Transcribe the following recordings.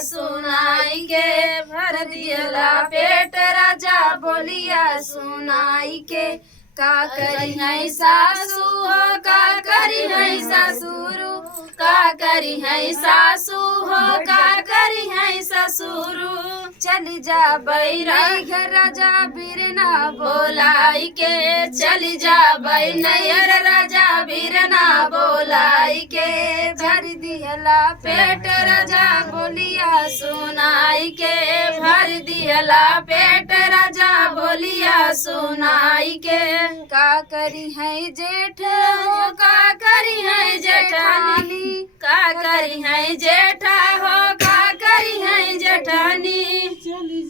सुनाई के भर दियला पेट राजा बोलिया सुनाई के। का करी है सासू हो का करी है ससुरु, का करी है सासू हो का करी है ससुरु। चली जा बैरा घर राजा बिरना बोलाई के, चली जा बैनयर राजा बिरना बोलाई के। भर दियला पेट राजा बोलिया सुनाई के, भर दियला पेट राजा बोलिया सुनाई के। का करी है जेठ हो का करी है जेठानी, का करी है जेठा हो का करी है जेठानी।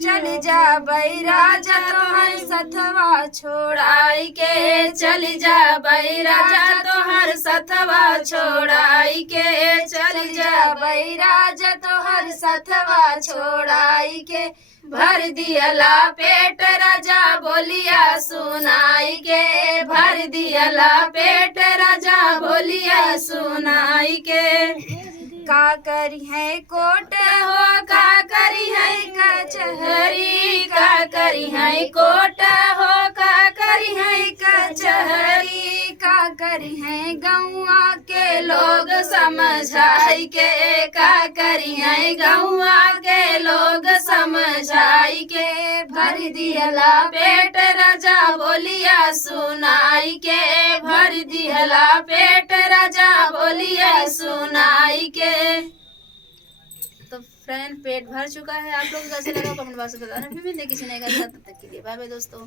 चली जा बैराजा तोहर सथवा छोड़ाई के, चली जा बैराजा तोहर सथवा छोड़ाई के। चली जा बैराजा तोहर सथवा छोड़ाई के। भर दियला पेट राजा बोलिया सुनाई के, भर दियला पेट राजा बोलिया सुनाई के। का करी है कोट हो का करी है कचहरी, का करी है कोट हो का करी है कचहरी। का करी है गौआ के लोग समझाई के, का करी है गौआ के लोग समझाई के। भर दियला पेट राजा बोलिया सुनाई के, भर दियला पेट राजा बोलिया सुनाई के। तो फ्रेंड पेट भर चुका है। आप लोग कैसे लगा कमेंट बॉक्स में बताना। फिर मिलते किसी नए के साथ, तब तक के लिए बाय बाय दोस्तों।